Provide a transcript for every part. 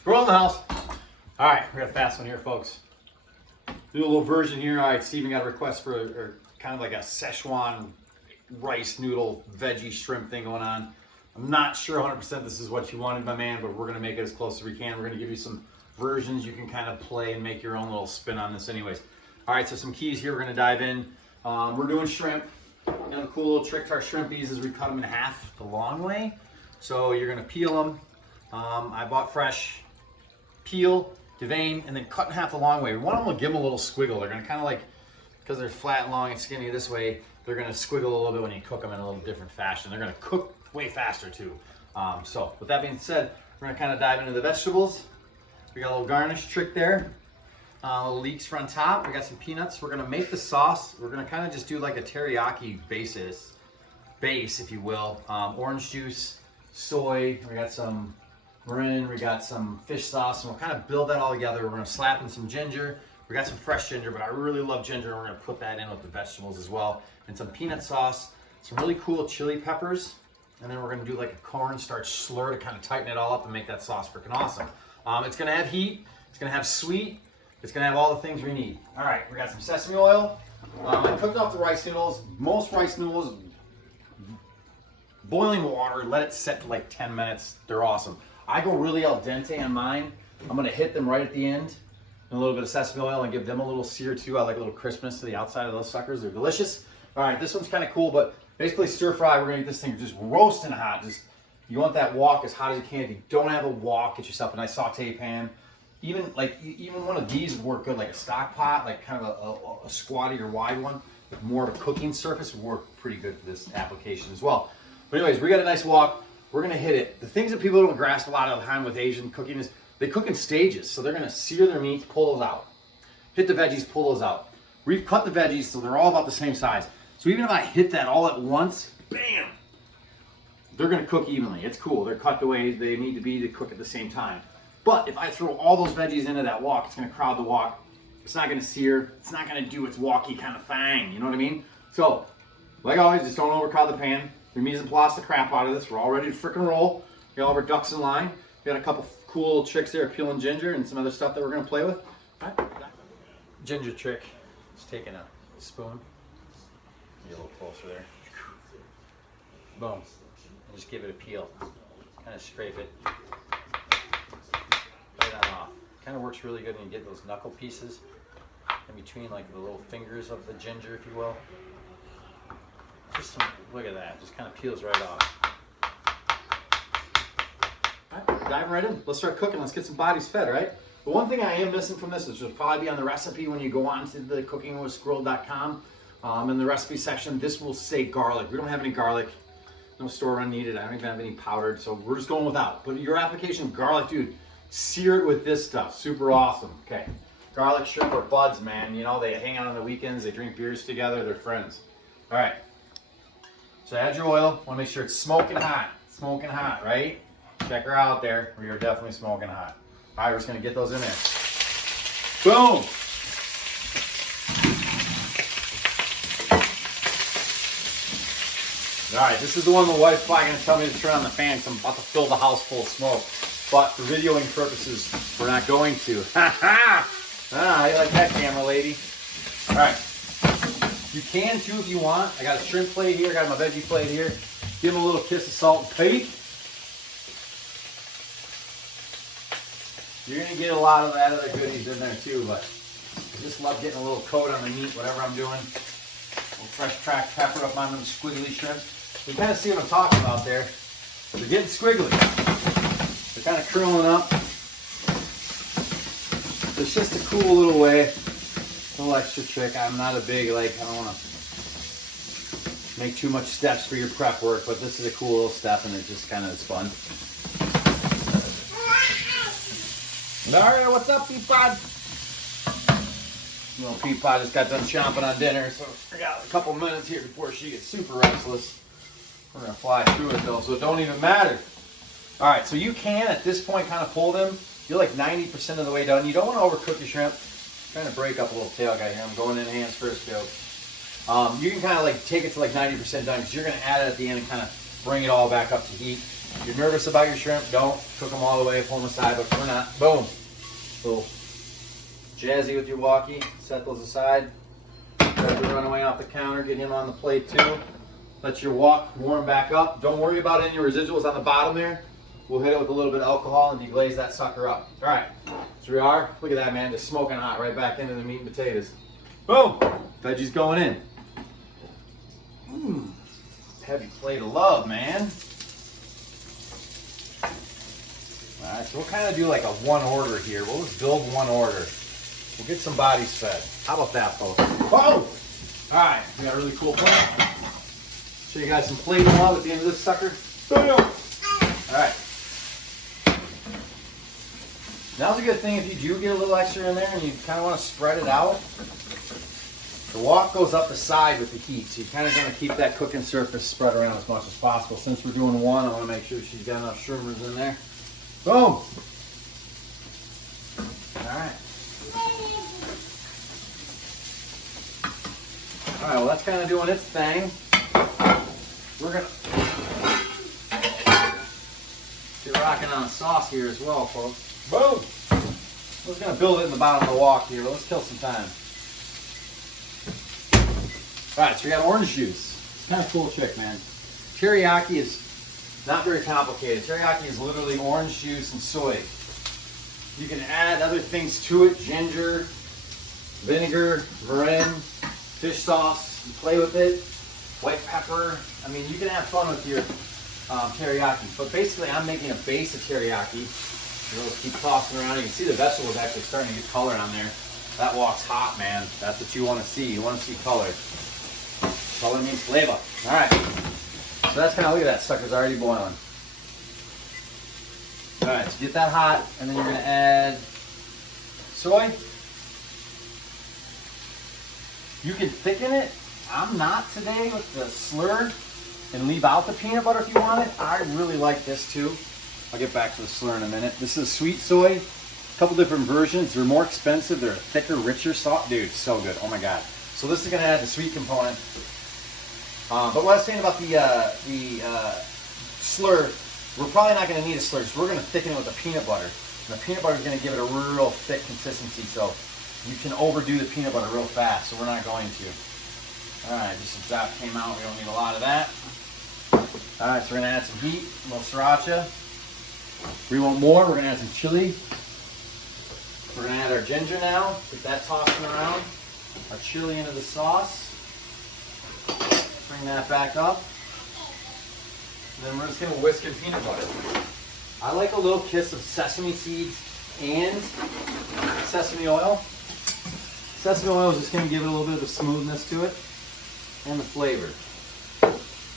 Squirrel in the house. All right, we got a fast one here, folks. Do a little version here. All right, Steven got a request for kind of like a Szechuan rice noodle veggie shrimp thing going on. I'm not sure 100% this is what you wanted, my man, but we're gonna make it as close as we can. We're gonna give you some versions you can kind of play and make your own little spin on this anyways. All right, so some keys here we're gonna dive in. We're doing shrimp. You know, the cool little trick to our shrimpies is we cut them in half the long way. So you're gonna peel them. I bought fresh, peel, devein, and then cut in half the long way. We want them to give them a little squiggle. They're gonna kind of like, because they're flat and long and skinny this way, they're gonna squiggle a little bit when you cook them in a little different fashion. They're gonna cook way faster too. So with that being said, we're gonna kind of dive into the vegetables. We got a little garnish trick there. Little leeks on top. We got some peanuts. We're gonna make the sauce. We're gonna kind of just do like a teriyaki base, if you will. Orange juice, soy. We got some marin. We got some fish sauce, and we'll kind of build that all together. We're gonna slap in some ginger. We got some fresh ginger, but I really love ginger, and we're gonna put that in with the vegetables as well. And some peanut sauce, some really cool chili peppers, and then we're gonna do like a cornstarch slur to kind of tighten it all up and make that sauce freaking awesome. It's gonna have heat. It's gonna have sweet. It's gonna have all the things we need. All right, we got some sesame oil. I cooked off the rice noodles. Most rice noodles, boiling water, let it set for like 10 minutes. They're awesome. I go really al dente on mine. I'm gonna hit them right at the end in a little bit of sesame oil and give them a little sear too. I like a little crispness to the outside of those suckers. They're delicious. All right, this one's kind of cool, but basically stir fry. We're gonna get this thing just roasting hot. You want that wok as hot as you can. If you don't have a wok, get yourself a nice saute pan. Even one of these would work good, like a stock pot, like kind of a squatty or wide one with more of a cooking surface would work pretty good for this application as well. But anyways, we got a nice wok. We're gonna hit it. The things that people don't grasp a lot of the time with Asian cooking is they cook in stages. So they're gonna sear their meats, pull those out. Hit the veggies, pull those out. We've cut the veggies so they're all about the same size. So even if I hit that all at once, bam, they're gonna cook evenly. It's cool. They're cut the way they need to be to cook at the same time. But if I throw all those veggies into that wok, it's gonna crowd the wok. It's not gonna sear. It's not gonna do its wokky kind of thing. You know what I mean? So, like always, just don't overcrowd the pan. We mise en place the crap out of this. We're all ready to frickin' roll. We got all of our ducks in line. We got a couple cool little tricks there, peeling ginger and some other stuff that we're gonna play with. All right. Ginger trick. Just taking a spoon. Get a little closer there. Boom. And just give it a peel. Kind of scrape it. Kind of works really good when you get those knuckle pieces in between, like the little fingers of the ginger, if you will. Just some, look at that, just kind of peels right off. All right, diving right in. Let's start cooking. Let's get some bodies fed, all right? The one thing I am missing from this, which will probably be on the recipe when you go on to the cookingwiththesquirrel.com, in the recipe section, this will say garlic. We don't have any garlic. No store run needed. I don't even have any powdered, so we're just going without. But your application, garlic, dude, sear it with this stuff. Super awesome. Okay. Garlic shrimp are buds, man. You know, they hang out on the weekends. They drink beers together. They're friends. All right. So add your oil. Want to make sure it's smoking hot. Smoking hot, right? Check her out there. We are definitely smoking hot. All right, we're just going to get those in there. Boom. All right, this is the one my wife's probably going to tell me to turn on the fan because I'm about to fill the house full of smoke. But for videoing purposes, we're not going to. Ha ha! Ah, you like that, camera lady? All right. You can too if you want. I got a shrimp plate here. I got my veggie plate here. Give them a little kiss of salt and pepper. You're gonna get a lot of that other goodies in there too, but I just love getting a little coat on the meat, whatever I'm doing. A little fresh cracked pepper up on them squiggly shrimp. You kind of see what I'm talking about there. They're getting squiggly. They're kind of curling up. It's just a cool little way, a little extra trick. I'm not a big, I don't want to make too much steps for your prep work, but this is a cool little step and it just kind of is fun. All right, what's up, Peapod? Little Peapod just got done chomping on dinner, so we got a couple minutes here before she gets super restless. We're going to fly through it though, so it don't even matter. All right, so you can, at this point, kind of pull them. You're like 90% of the way done. You don't want to overcook your shrimp. I'm trying to break up a little tail guy here. I'm going in hands first, Joe. You can kind of like take it to like 90% done because you're going to add it at the end and kind of bring it all back up to heat. If you're nervous about your shrimp, don't cook them all the way, pull them aside, but we're not. Boom. Little jazzy with your walkie. Set those aside. Grab your runaway off the counter, get him on the plate too. Let your wok warm back up. Don't worry about any residuals on the bottom there. We'll hit it with a little bit of alcohol and deglaze that sucker up. All right, so we are. Look at that, man, just smoking hot right back into the meat and potatoes. Boom, veggies going in. Heavy plate of love, man. All right, so we'll kind of do like a one order here. We'll just build one order. We'll get some bodies fed. How about that, folks? Whoa! All right, we got a really cool plate. Show you guys some plate love at the end of this sucker. Boom! All right. Now's a good thing if you do get a little extra in there and you kind of want to spread it out. The wok goes up the side with the heat, so you're kind of going to keep that cooking surface spread around as much as possible. Since we're doing one, I want to make sure she's got enough shrimmers in there. Boom! All right. All right, well that's kind of doing its thing. We're going to be rocking on a sauce here as well, folks. Boom! We're just going to build it in the bottom of the wok here, but let's kill some time. Alright, so we got orange juice. It's kind of cool trick, man. Teriyaki is not very complicated. Teriyaki is literally orange juice and soy. You can add other things to it, ginger, vinegar, meringue, fish sauce. You play with it, white pepper. I mean, you can have fun with your teriyaki. But basically, I'm making a base of teriyaki. You'll just keep tossing around. You can see the vegetables actually starting to get color on there. That wok's hot, man. That's what you want to see. You want to see color. Color means flavor. All right. So that's kind of, look at that, sucker's already boiling. All right, so get that hot, and then you're going to add soy. You can thicken it. I'm not today with the slur, and leave out the peanut butter if you want it. I really like this too. I'll get back to the slur in a minute. This is sweet soy. A couple different versions. They're more expensive. They're a thicker, richer sauce. Dude, so good. Oh my God. So this is going to add the sweet component. But what I was saying about the slur, we're probably not going to need a slur. So we're going to thicken it with the peanut butter. And the peanut butter is going to give it a real thick consistency. So you can overdo the peanut butter real fast. So we're not going to. All right, just some zap came out. We don't need a lot of that. All right, so we're going to add some heat, a little sriracha. If we want more, we're going to add some chili. We're going to add our ginger now. Get that tossing around. Our chili into the sauce. Bring that back up. And then we're just going to whisk in peanut butter. I like a little kiss of sesame seeds and sesame oil. Sesame oil is just going to give it a little bit of the smoothness to it and the flavor.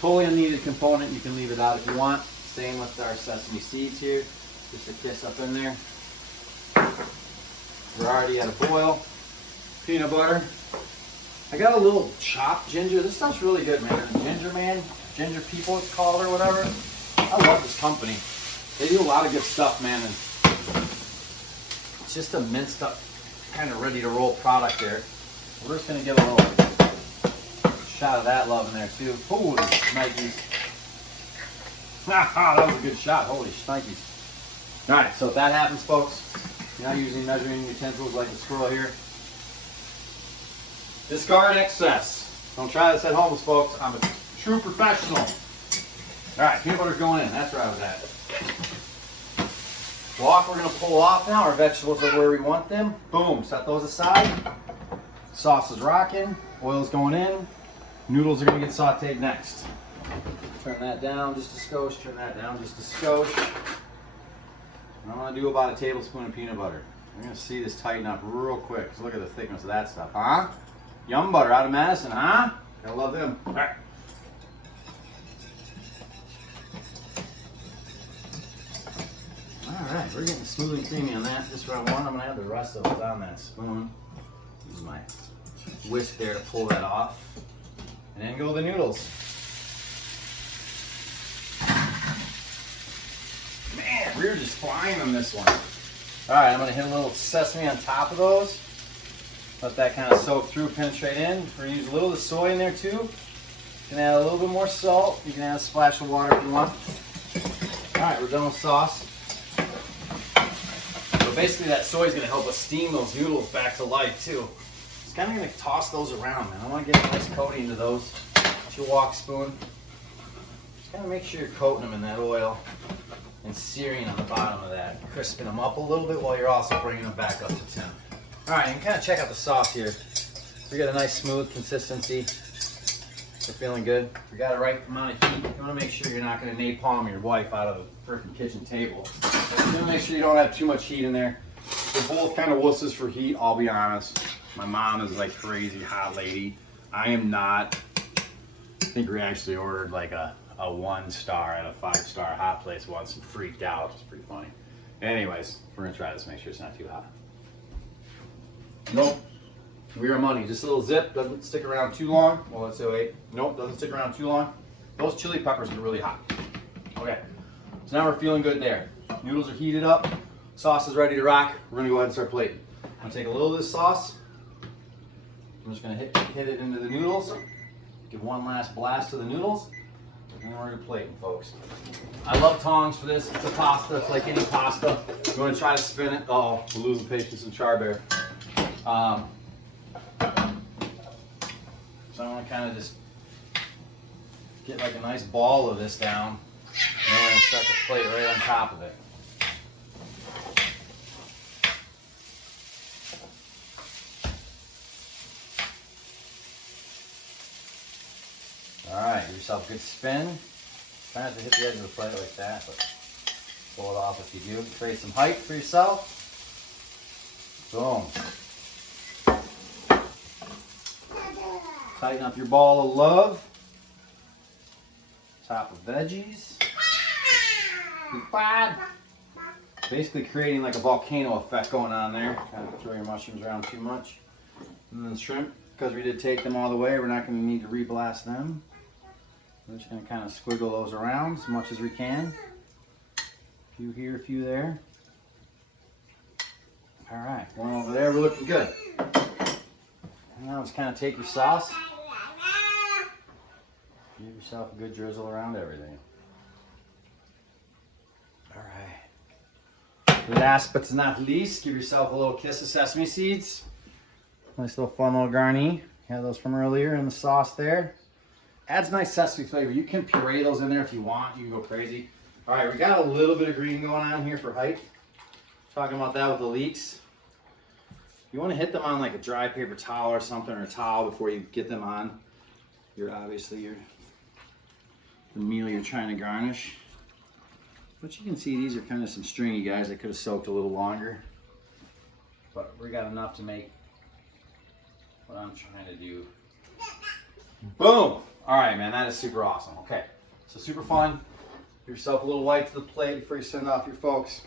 Totally unneeded component. You can leave it out if you want. Same with our sesame seeds here. Just a kiss up in there. We're already at a boil. Peanut butter. I got a little chopped ginger. This stuff's really good, man. Ginger man, ginger people it's called or whatever. I love this company. They do a lot of good stuff, man. And it's just a minced up, kind of ready to roll product there. We're just gonna give a little shot of that love in there too. Holy shnikes. That was a good shot. Holy shnikes. All right, so if that happens, folks, you're not using measuring utensils like the squirrel here. Discard excess. Don't try this at home, folks. I'm a true professional. All right, peanut butter's going in. That's where I was at. Wok we're going to pull off now. Our vegetables are where we want them. Boom. Set those aside. Sauce is rocking. Oil's going in. Noodles are going to get sauteed next. Turn that down just a skosh. Turn that down just a skosh. I'm going to do about a tablespoon of peanut butter. You're going to see this tighten up real quick. So look at the thickness of that stuff, huh? Yum Butter out of Madison, huh? Gotta love them. All right. All right, we're getting smooth and creamy on that. Just round one. I'm gonna add the rest of it on that spoon. Use my whisk there to pull that off. And then go the noodles. Man, we're just flying on this one. All right, I'm gonna hit a little sesame on top of those. Let that kind of soak through, penetrate in. We're gonna use a little of the soy in there too. You can add a little bit more salt. You can add a splash of water if you want. All right, we're done with sauce. So basically that soy is gonna help us steam those noodles back to life too. Just kind of gonna toss those around, man. I wanna get a nice coating to those. With your wok spoon. Just kind of make sure you're coating them in that oil and searing on the bottom of that. Crisping them up a little bit while you're also bringing them back up to temp. All right, you can kind of check out the sauce here. We got a nice smooth consistency. We're feeling good. We got the right amount of heat. You want to make sure you're not going to napalm your wife out of the freaking kitchen table. You want to make sure you don't have too much heat in there. We're both kind of wusses for heat, I'll be honest. My mom is like crazy hot lady. I am not. I think we actually ordered like a 1-star at a 5-star hot place once and freaked out. It's pretty funny. Anyways, we're gonna try this, make sure it's not too hot. Nope. We are money. Just a little zip, doesn't stick around too long. Well, let's say wait. Nope, doesn't stick around too long. Those chili peppers are really hot. Okay, so now we're feeling good there. Noodles are heated up. Sauce is ready to rock. We're gonna go ahead and start plating. I'm gonna take a little of this sauce. I'm just gonna hit it into the noodles. Give one last blast to the noodles. And then we're gonna plate them, folks. I love tongs for this. It's a pasta. It's like any pasta. You want to try to spin it. Oh, we're losing patience in Char-Bear. So I want to kind of just get like a nice ball of this down. And we're going to start the plate right on top of it. Alright, give yourself a good spin. Try not to hit the edge of the plate like that, but pull it off if you do. Create some height for yourself. Boom. Tighten up your ball of love. Top of veggies. Basically creating like a volcano effect going on there. Kind of throw your mushrooms around too much. And then shrimp, because we did take them all the way, we're not going to need to re-blast them. We're just going to kind of squiggle those around as much as we can. A few here, a few there. All right, one over there, we're looking good. And now just kind of take your sauce. Give yourself a good drizzle around everything. All right. Last but not least, give yourself a little kiss of sesame seeds. Nice little fun little garni. Had those from earlier in the sauce there. Adds nice sesame flavor. You can puree those in there if you want. You can go crazy. All right, we got a little bit of green going on here for height. Talking about that with the leeks. You want to hit them on like a dry paper towel or something, or a towel before you get them on. The meal you're trying to garnish. But you can see these are kind of some stringy guys that could have soaked a little longer. But we got enough to make what I'm trying to do. Boom! All right, man, that is super awesome. Okay, so super fun. Give yourself a little white to the plate before you send off your folks.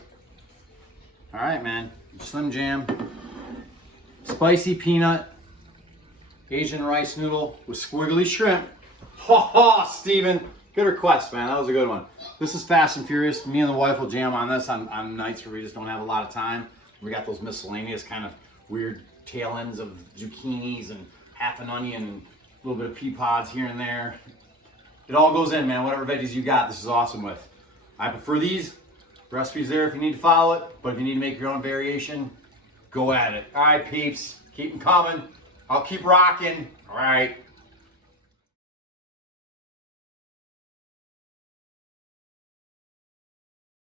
All right, man, Slim Jam, spicy peanut, Asian rice noodle with squiggly shrimp. Ha ha, Steven. Good request, man. That was a good one. This is Fast and Furious. Me and the wife will jam on this on nights where we just don't have a lot of time. We got those miscellaneous kind of weird tail ends of zucchinis and half an onion and a little bit of pea pods here and there. It all goes in, man. Whatever veggies you got, this is awesome with. I prefer these. Recipe's there if you need to follow it, but if you need to make your own variation, go at it. All right, peeps. Keep them coming. I'll keep rocking. All right.